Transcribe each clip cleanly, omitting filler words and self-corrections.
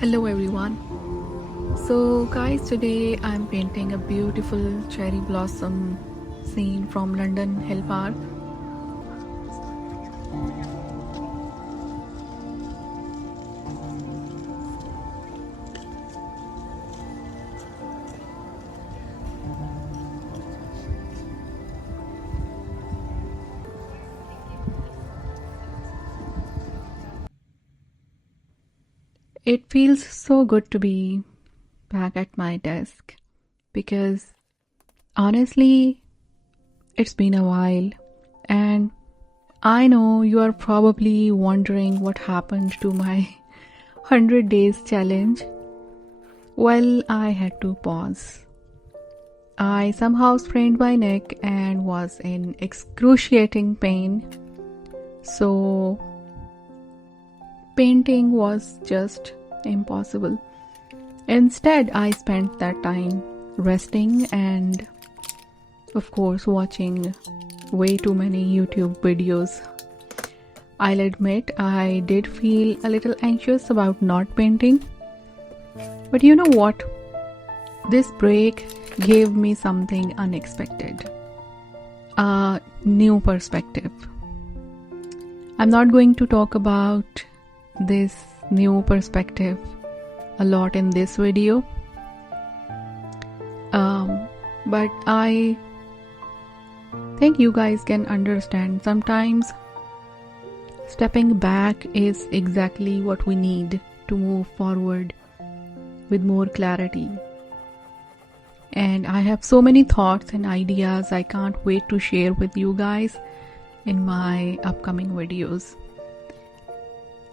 Hello everyone. So guys, today I'm painting a beautiful cherry blossom scene from London Hill Park. It feels so good to be back at my desk because honestly, it's been a while and I know you are probably wondering what happened to my 100 days challenge. Well, I had to pause. I somehow sprained my neck and was in excruciating pain. So, painting was just impossible. Instead, I spent that time resting and, of course, watching way too many YouTube videos. I'll admit I did feel a little anxious about not painting. But you know what? This break gave me something unexpected. A new perspective. I'm not going to talk about this new perspective a lot in this video. But I think you guys can understand sometimes stepping back is exactly what we need to move forward with more clarity. And I have so many thoughts and ideas I can't wait to share with you guys in my upcoming videos.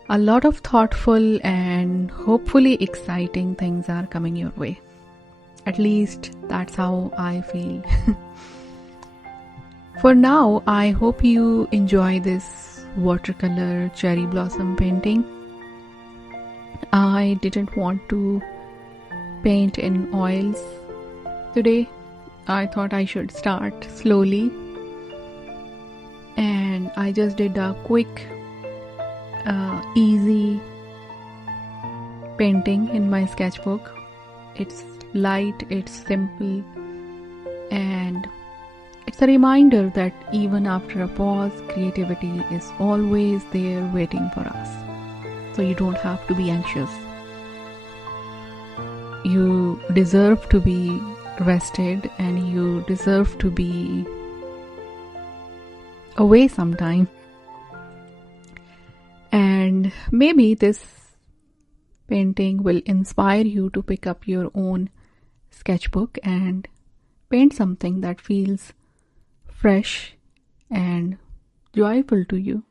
A lot of thoughtful and hopefully exciting things are coming your way. At least that's how I feel. For now, I hope you enjoy this watercolor cherry blossom painting. I didn't want to paint in oils today. I thought I should start slowly. And I just did a quick, easy painting in my sketchbook. It's light, it's simple, and it's a reminder that even after a pause, creativity is always there waiting for us. So you don't have to be anxious. You deserve to be rested and you deserve to be away sometime. And maybe this painting will inspire you to pick up your own sketchbook and paint something that feels fresh and joyful to you.